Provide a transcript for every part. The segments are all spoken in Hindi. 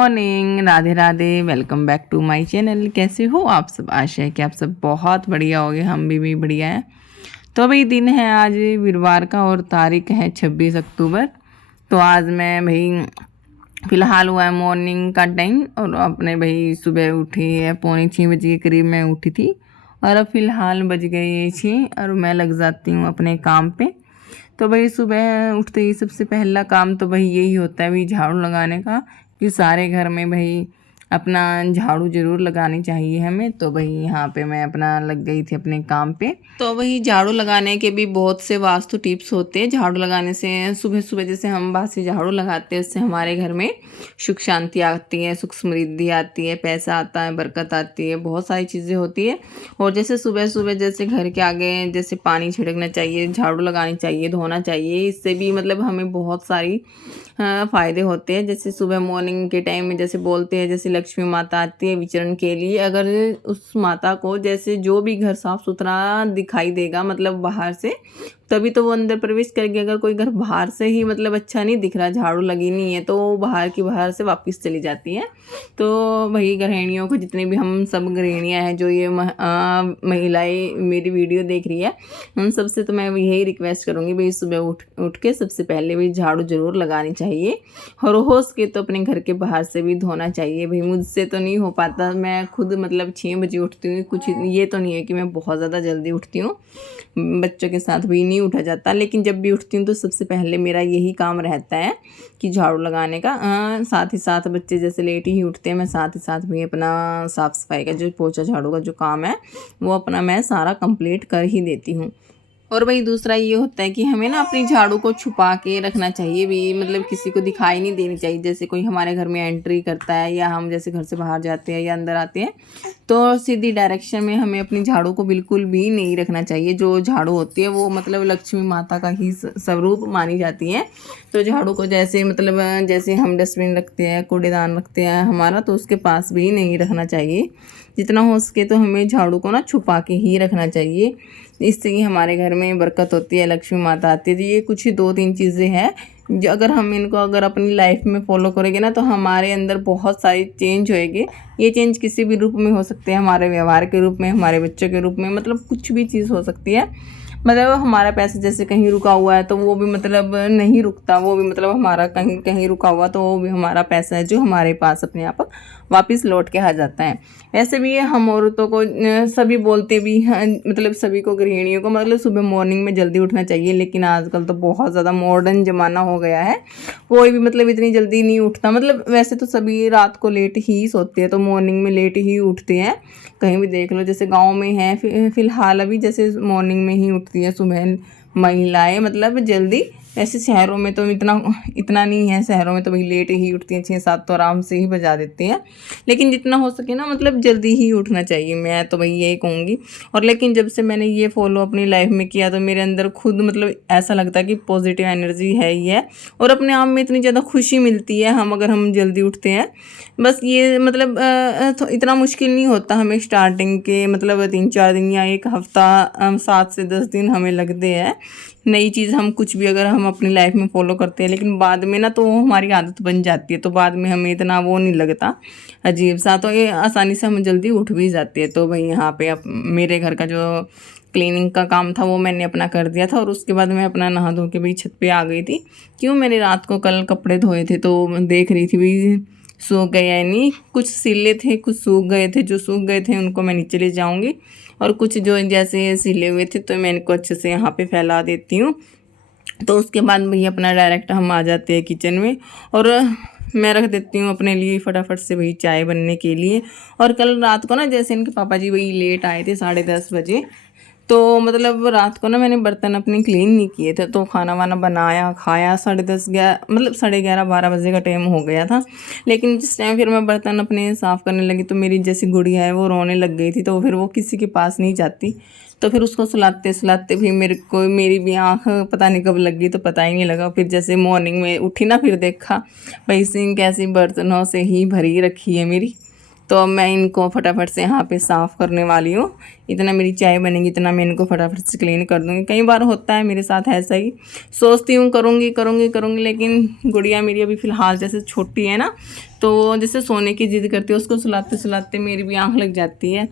Morning, Radhe Radhe. Welcome back to my channel. कैसे हो आप सब? आशा है कि आप सब बहुत बढ़िया होगे। हम भी बढ़िया हैं। तो अभी दिन है आज वीरवार का और तारीख है 26 अक्टूबर। तो आज मैं भाई फ़िलहाल हुआ है मॉर्निंग का टाइम और अपने भाई सुबह उठी है 5:45 के करीब मैं उठी थी और अब फ़िलहाल बज गए 6 और मैं लग जाती हूँ अपने काम पे। तो भाई सुबह उठते ही सबसे पहला काम तो भाई यही होता है भाई झाड़ू लगाने का, कि सारे घर में भाई अपना झाड़ू ज़रूर लगानी चाहिए हमें। तो भाई यहाँ पे मैं अपना लग गई थी अपने काम पे। तो वही झाड़ू लगाने के भी बहुत से वास्तु टिप्स होते हैं। झाड़ू लगाने से सुबह सुबह जैसे हम बासी झाड़ू लगाते हैं उससे हमारे घर में सुख शांति आती है, सुख समृद्धि आती है, पैसा आता है, बरकत आती है, बहुत सारी चीज़ें होती है। और जैसे सुबह सुबह जैसे घर के आगे जैसे पानी छिड़कना चाहिए, झाड़ू लगानी चाहिए, धोना चाहिए, इससे भी मतलब हमें बहुत सारी फ़ायदे होते हैं। जैसे सुबह मॉर्निंग के टाइम में जैसे बोलते हैं जैसे लक्ष्मी माता आती है विचरण के लिए, अगर उस माता को जैसे जो भी घर साफ़ सुथरा दिखाई देगा मतलब बाहर से, तभी तो वो अंदर प्रवेश करेगी। अगर कोई घर बाहर से ही मतलब अच्छा नहीं दिख रहा, झाड़ू लगी नहीं है, तो वो बाहर की बाहर से वापस चली जाती है। तो वही गृहिणियों को, जितने भी हम सब गृहिणियाँ हैं जो ये महिलाएं मेरी वीडियो देख रही है, उन सबसे तो मैं यही रिक्वेस्ट करूँगी भाई सुबह उठ के सबसे पहले भी झाड़ू ज़रूर लगानी चाहिए और हो सके तो अपने घर के बाहर से भी धोना चाहिए। भाई मुझसे तो नहीं हो पाता, मैं खुद मतलब 6 बजे उठती हूँ। कुछ ये तो नहीं है कि मैं बहुत ज़्यादा जल्दी उठती हूँ, बच्चों के साथ भी नहीं उठा जाता, लेकिन जब भी उठती हूँ तो सबसे पहले मेरा यही काम रहता है कि झाड़ू लगाने का। साथ ही साथ बच्चे जैसे लेट ही उठते हैं, मैं साथ ही साथ भी अपना साफ़ सफाई का जो पोछा झाड़ू का जो काम है वो अपना मैं सारा कंप्लीट कर ही देती हूँ। और भाई दूसरा ये होता है कि हमें ना अपनी झाड़ू को छुपा के रखना चाहिए भी, मतलब किसी को दिखाई नहीं देनी चाहिए। जैसे कोई हमारे घर में एंट्री करता है या हम जैसे घर से बाहर जाते हैं या अंदर आते हैं तो सीधी डायरेक्शन में हमें अपनी झाड़ू को बिल्कुल भी नहीं रखना चाहिए। जो झाड़ू होती है वो मतलब लक्ष्मी माता का ही स्वरूप मानी जाती है। तो झाड़ू को जैसे मतलब जैसे हम डस्टबिन रखते हैं, कूड़ेदान रखते हैं हमारा, तो उसके पास भी नहीं रखना चाहिए। जितना हो सके तो हमें झाड़ू को ना छुपा के ही रखना चाहिए। इससे ही हमारे घर में बरकत होती है, लक्ष्मी माता आती है। तो ये कुछ ही 2-3 चीज़ें हैं जो अगर हम इनको अगर अपनी लाइफ में फॉलो करेंगे ना तो हमारे अंदर बहुत सारी चेंज होएगी। ये चेंज किसी भी रूप में हो सकते हैं, हमारे व्यवहार के रूप में, हमारे बच्चों के रूप में, मतलब कुछ भी चीज़ हो सकती है। मतलब हमारा पैसा जैसे कहीं रुका हुआ है तो वो भी मतलब नहीं रुकता, वो भी मतलब हमारा कहीं कहीं रुका हुआ तो वो भी हमारा पैसा है जो हमारे पास अपने आप वापस लौट के आ जाता है। वैसे भी हम औरतों को सभी बोलते भी हैं, मतलब सभी को गृहिणियों को मतलब सुबह मॉर्निंग में जल्दी उठना चाहिए, लेकिन आजकल तो बहुत ज़्यादा मॉडर्न ज़माना हो गया है, कोई भी मतलब इतनी जल्दी नहीं उठता। मतलब वैसे तो सभी रात को लेट ही सोते हैं तो मॉर्निंग में लेट ही उठते हैं। कहीं भी देख लो, जैसे गांव में है फ़िलहाल अभी जैसे मॉर्निंग में ही उठती है सुबह महिलाएं मतलब जल्दी। ऐसे शहरों में तो इतना इतना नहीं है, शहरों में तो भाई लेट ही उठती हैं, 6-7 तो आराम से ही बजा देते हैं। लेकिन जितना हो सके ना मतलब जल्दी ही उठना चाहिए, मैं तो भाई यही कहूँगी। और लेकिन जब से मैंने ये फॉलो अपनी लाइफ में किया तो मेरे अंदर खुद मतलब ऐसा लगता है कि पॉजिटिव एनर्जी है ही है और अपने आप में इतनी ज़्यादा खुशी मिलती है हम अगर हम जल्दी उठते हैं। बस ये मतलब तो इतना मुश्किल नहीं होता हमें स्टार्टिंग के मतलब 3-4 दिन या 1 हफ़्ता, 7 से 10 दिन हमें लगते हैं। नई चीज़ हम कुछ भी अगर हम अपनी लाइफ में फॉलो करते हैं, लेकिन बाद में ना तो वो हमारी आदत बन जाती है, तो बाद में हमें इतना वो नहीं लगता अजीब सा, तो ये आसानी से हम जल्दी उठ भी जाते हैं। तो भाई यहाँ पे अब मेरे घर का जो क्लीनिंग का काम था वो मैंने अपना कर दिया था और उसके बाद मैं अपना नहा धो के भाई छत पे आ गई थी। क्यों, मैंने रात को कल कपड़े धोए थे तो देख रही थी भाई सूख गए या नहीं। कुछ सिले थे, कुछ सूख गए थे, जो सूख गए थे उनको मैं नीचे ले जाऊँगी और कुछ जो जैसे सिले हुए थे तो मैं इनको अच्छे से यहाँ पे फैला देती हूँ। तो उसके बाद भाई अपना डायरेक्ट हम आ जाते हैं किचन में और मैं रख देती हूँ अपने लिए फटाफट से वही चाय बनने के लिए। और कल रात को ना जैसे इनके पापा जी वही लेट आए थे 10:30 बजे, तो मतलब रात को ना मैंने बर्तन अपने क्लीन नहीं किए थे, तो खाना वाना बनाया खाया 10:30 मतलब 11:30-12 बजे का टाइम हो गया था। लेकिन जिस टाइम फिर मैं बर्तन अपने साफ़ करने लगी तो मेरी जैसी गुड़िया है वो रोने लग गई थी, तो फिर वो किसी के पास नहीं जाती। तो फिर उसको सुलाते सुलाते भी मेरे को मेरी भी आँख पता नहीं कब लग गई, तो पता ही नहीं लगा। फिर जैसे मॉर्निंग में उठी ना फिर देखा भाई सिंक कैसी बर्तनों से ही भरी रखी है मेरी। तो अब मैं इनको फटाफट से यहाँ पे साफ़ करने वाली हूँ। इतना मेरी चाय बनेगी इतना मैं इनको फटाफट से क्लीन कर दूँगी। कई बार होता है मेरे साथ ऐसा ही, सोचती हूँ करूँगी करूँगी करूँगी, लेकिन गुड़िया मेरी अभी फ़िलहाल जैसे छोटी है ना, तो जैसे सोने की ज़िद करती है, उसको सुलाते सुलाते मेरी भी आँख लग जाती है।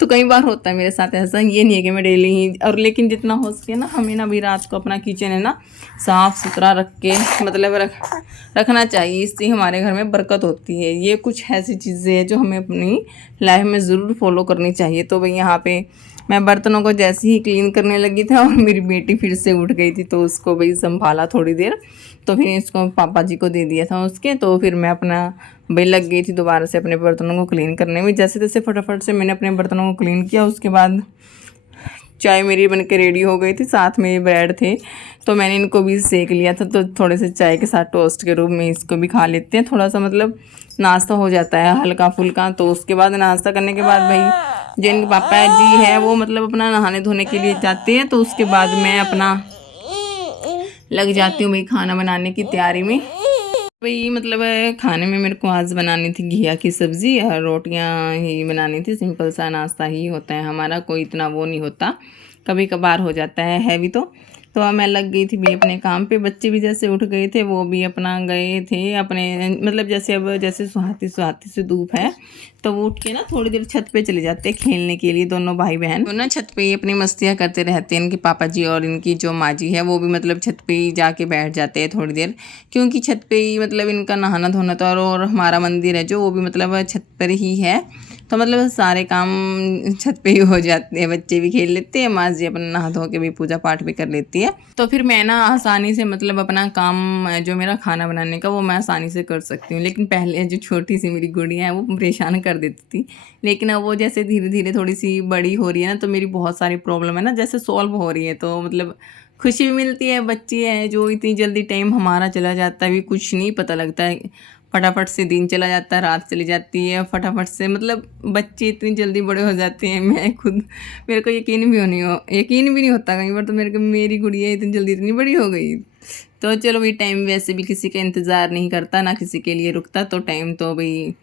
तो कई बार होता है मेरे साथ ऐसा, ये नहीं है कि मैं डेली ही, और लेकिन जितना हो सके ना हमें ना भी रात को अपना किचन है ना साफ़ सुथरा रख के मतलब रखना चाहिए। इससे हमारे घर में बरकत होती है। ये कुछ ऐसी चीज़ें हैं जो हमें अपनी लाइफ में ज़रूर फॉलो करनी चाहिए। तो भाई यहाँ पे मैं बर्तनों को जैसे ही क्लीन करने लगी था और मेरी बेटी फिर से उठ गई थी, तो उसको भाई संभाला थोड़ी देर, तो फिर इसको पापा जी को दे दिया था उसके। तो फिर मैं अपना भाई लग गई थी दोबारा से अपने बर्तनों को क्लीन करने में। जैसे तैसे फटाफट से मैंने अपने बर्तनों को क्लीन किया। उसके बाद चाय मेरी बन के रेडी हो गई थी, साथ में ब्रेड थे तो मैंने इनको भी सेक लिया था। तो थोड़े से चाय के साथ टोस्ट के रूप में इसको भी खा लेते हैं, थोड़ा सा मतलब नाश्ता हो जाता है हल्का फुल्का। तो उसके बाद नाश्ता करने के बाद भाई जो इनके पापा जी है वो मतलब अपना नहाने धोने के लिए जाते हैं, तो उसके बाद मैं अपना लग जाती हूँ भाई खाना बनाने की तैयारी में। भाई मतलब खाने में मेरे को आज बनानी थी घिया की सब्ज़ी और रोटियां ही बनानी थी। सिंपल सा नाश्ता ही होता है हमारा, कोई इतना वो नहीं होता, कभी कभार हो जाता है हैवी। तो अब मैं लग गई थी भी अपने काम पे। बच्चे भी जैसे उठ गए थे वो भी अपना गए थे अपने मतलब जैसे अब जैसे सुहाती सुहाती से धूप है तो वो उठ के ना थोड़ी देर छत पे चले जाते हैं खेलने के लिए। दोनों भाई बहन तो ना छत पे ही अपनी मस्तियाँ करते रहते हैं। इनके पापा जी और इनकी जो माँ जी है वो भी मतलब छत पे ही जाके बैठ जाते हैं थोड़ी देर, क्योंकि छत पे ही मतलब इनका नहाना धोना था। और हमारा मंदिर है जो वो भी मतलब छत पर ही है, तो मतलब सारे काम छत पे ही हो जाते हैं। बच्चे भी खेल लेते हैं, माँ जी अपना नहा धो के भी पूजा पाठ भी कर लेती है। तो फिर मैं ना आसानी से मतलब अपना काम जो मेरा खाना बनाने का वो मैं आसानी से कर सकती हूँ। लेकिन पहले जो छोटी सी मेरी गुड़िया है वो परेशान कर देती थी, लेकिन अब वो जैसे धीरे धीरे थोड़ी सी बड़ी हो रही है ना, तो मेरी बहुत सारी प्रॉब्लम है ना जैसे सॉल्व हो रही है, तो मतलब खुशी भी मिलती है। बच्चे हैं जो इतनी जल्दी टाइम हमारा चला जाता है भी कुछ नहीं पता लगता है, फटाफट से दिन चला जाता है, रात चली जाती है फटाफट से, मतलब बच्चे इतनी जल्दी बड़े हो जाते हैं। मैं खुद मेरे को यकीन भी नहीं होता कई बार तो मेरे को मेरी गुड़िया इतनी जल्दी इतनी बड़ी हो गई। तो चलो भाई टाइम वैसे भी किसी का इंतज़ार नहीं करता ना किसी के लिए रुकता, तो टाइम तो भाई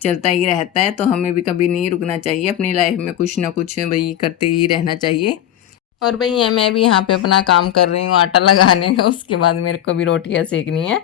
चलता ही रहता है। तो हमें भी कभी नहीं रुकना चाहिए, अपनी लाइफ में कुछ ना कुछ भाई करते ही रहना चाहिए। और भाई मैं भी यहाँ पे अपना काम कर रही हूँ आटा लगाने का, उसके बाद मेरे को भी रोटियाँ सेकनी है।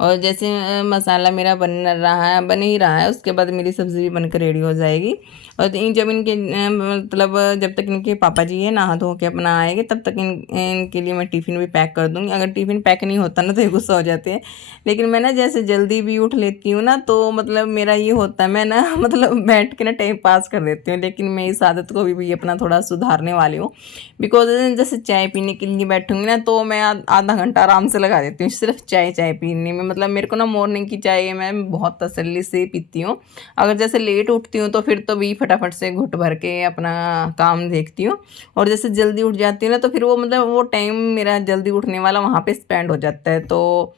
और जैसे मसाला मेरा बन ही रहा है, उसके बाद मेरी सब्ज़ी भी बनकर रेडी हो जाएगी। और जब इनके मतलब जब तक इनके पापा जी है नहा धो के अपना आएंगे तब तक इनके लिए मैं टिफ़िन भी पैक कर दूँगी। अगर टिफ़िन पैक नहीं होता ना तो ये गुस्सा हो जाते हैं। लेकिन मैं ना जैसे जल्दी भी उठ लेती हूँ ना, तो मतलब मेरा ये होता है मैं ना मतलब बैठ के ना टाइम पास कर देती हूँ। लेकिन मैं इस आदत को भी अपना थोड़ा सुधारने वाली हूँ। बिकॉज जैसे चाय पीने के लिए बैठूंगी ना तो मैं आधा घंटा आराम से लगा देती हूँ सिर्फ चाय पीने में। मतलब मेरे को ना मॉर्निंग की चाय मैं बहुत तसल्ली से पीती हूँ। अगर जैसे लेट उठती हूँ तो फिर तो भी फटाफट से घुट भर के अपना काम देखती हूँ। और जैसे जल्दी उठ जाती हूँ ना तो फिर वो मतलब वो टाइम मेरा जल्दी उठने वाला वहाँ पे स्पेंड हो जाता है। तो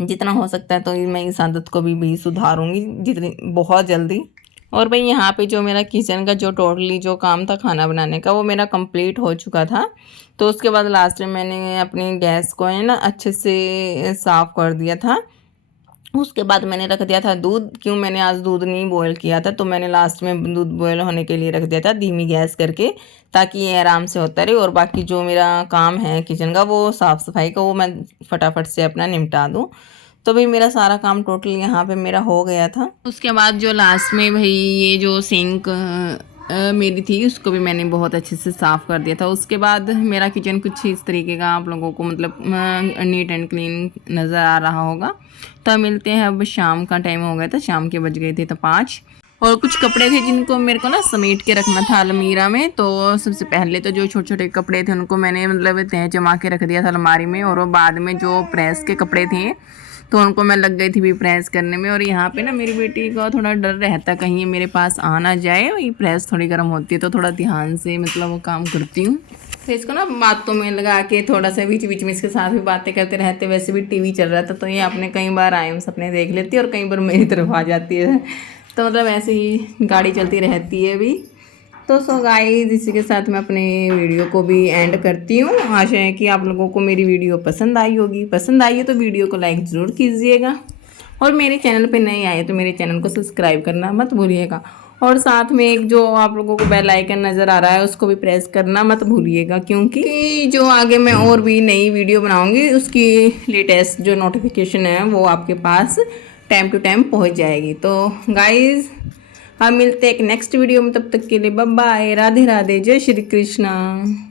जितना हो सकता है तो मैं इस आदत को भी सुधारूंगी जितनी बहुत जल्दी। और भाई यहाँ पे जो मेरा किचन का जो टोटली जो काम था खाना बनाने का वो मेरा कंप्लीट हो चुका था। तो उसके बाद लास्ट में मैंने अपनी गैस को है ना अच्छे से साफ़ कर दिया था। उसके बाद मैंने रख दिया था दूध। क्यों मैंने आज दूध नहीं बॉयल किया था, तो मैंने लास्ट में दूध बॉयल होने के लिए रख दिया था धीमी गैस करके, ताकि ये आराम से होता रहे। और बाकी जो मेरा काम है किचन का वो साफ़ सफाई का वो मैं फटाफट से अपना निपटा दूँ। तो भाई मेरा सारा काम टोटल यहाँ पे मेरा हो गया था। उसके बाद जो लास्ट में भाई ये जो सिंक मेरी थी उसको भी मैंने बहुत अच्छे से साफ़ कर दिया था। उसके बाद मेरा किचन कुछ इस तरीके का आप लोगों को मतलब नीट एंड क्लीन नज़र आ रहा होगा। तो मिलते हैं, अब शाम का टाइम हो गया था, शाम के बज गए थे तो 5। और कुछ कपड़े थे जिनको मेरे को ना समेट के रखना था अलमीरा में। तो सबसे पहले तो जो छोटे छोटे कपड़े थे उनको मैंने मतलब तह जमा के रख दिया था अलमारी में। और वो बाद में जो प्रेस के कपड़े थे तो उनको मैं लग गई थी भी प्रेस करने में। और यहाँ पे ना मेरी बेटी का थोड़ा डर रहता कहीं ये मेरे पास आ ना जाए, ये प्रेस थोड़ी गर्म होती है तो थोड़ा ध्यान से मतलब वो काम करती हूँ। तो इसको ना बातों में लगा के थोड़ा सा बीच बीच में इसके साथ भी बातें करते रहते। वैसे भी टीवी चल रहा था तो ये आपने कई बार आयम्स अपने देख लेती है और कई बार मेरी तरफ आ जाती है। तो मतलब ऐसे ही गाड़ी चलती रहती है अभी। तो सो गाइस इसी के साथ मैं अपने वीडियो को भी एंड करती हूँ। आशा है कि आप लोगों को मेरी वीडियो पसंद आई होगी। पसंद आई है तो वीडियो को लाइक ज़रूर कीजिएगा और मेरे चैनल पे नए आए तो मेरे चैनल को सब्सक्राइब करना मत भूलिएगा, और साथ में एक जो आप लोगों को बेल आइकन नज़र आ रहा है उसको भी प्रेस करना मत भूलिएगा, क्योंकि जो आगे मैं और भी नई वीडियो बनाऊंगी उसकी लेटेस्ट जो नोटिफिकेशन है वो आपके पास टाइम टू टाइम पहुंच जाएगी। तो गाइज़ हम मिलते हैं एक नेक्स्ट वीडियो में, तब तक के लिए बाय बाय, राधे राधे, जय श्री कृष्णा।